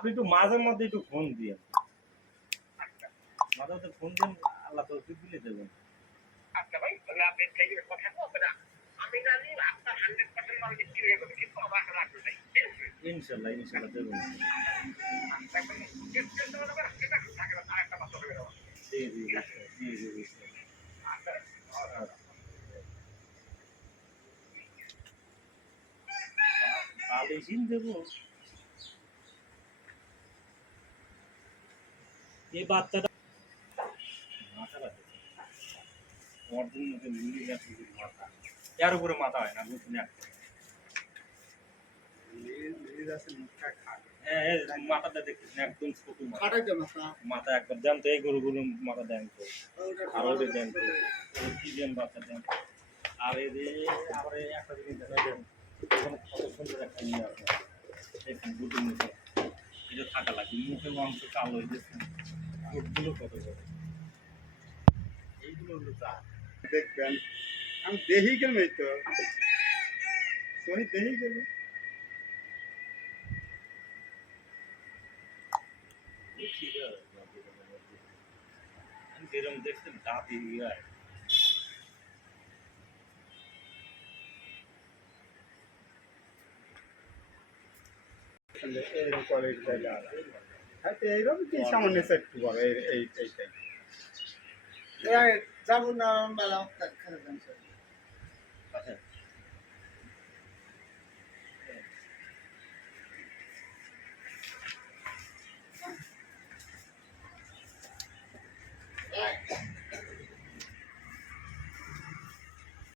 আপনি একটু মাঝে মধ্যে একটু ফোন দিয়ে মাঝে মধ্যে ফোন দেন, আল্লাহ তো দিলে দেবেন। আচ্ছা ভাই, তাহলে আপনি থেকে কথা হবে না। আমি জানি আপনার 100% মাল বিক্রি হয়ে যাবে, কিন্তু আমার হাতে লাগবে নাই। ইনশাল্লাহ ইনশাল্লাহ দেবেন। জি জি জি জি জি। আলিশিন দেবো এই বাচ্চাটা মাথা লাগে অর্ধেক মধ্যে মিলে গেছে মাথা, এর উপরে মাথা হয় না বুঝলি একটা। হ্যাঁ মাথাটা দেখতেছি একদম ছোট মাথা একবার দেন তো, এই গরুগুলো মাথা দেন তো, আর ওটা দেন তো, কি দেন বাচ্চা দেন। আর এই যে আবার একটা জিনিস দেখা দেন, কত সুন্দর একটা নিয়ে আসে দেখুন দুটোর মুখে, এটা থাকা লাগে মুখের মাংস কালো হয়ে গেছে, মুখগুলো কত বড়, এইগুলো হলো চা দেখবেন। আমি দেখি গেল তো দেখি গেল ঠিক আছে। আমি যেরকম দেখছেন দাঁত ইয়ে এরকম কোয়ালিটি হ্যাঁ তো এইরকম কি সামান্য একটু বড় এইটাই যাবো না মেলা খারাপ আচ্ছা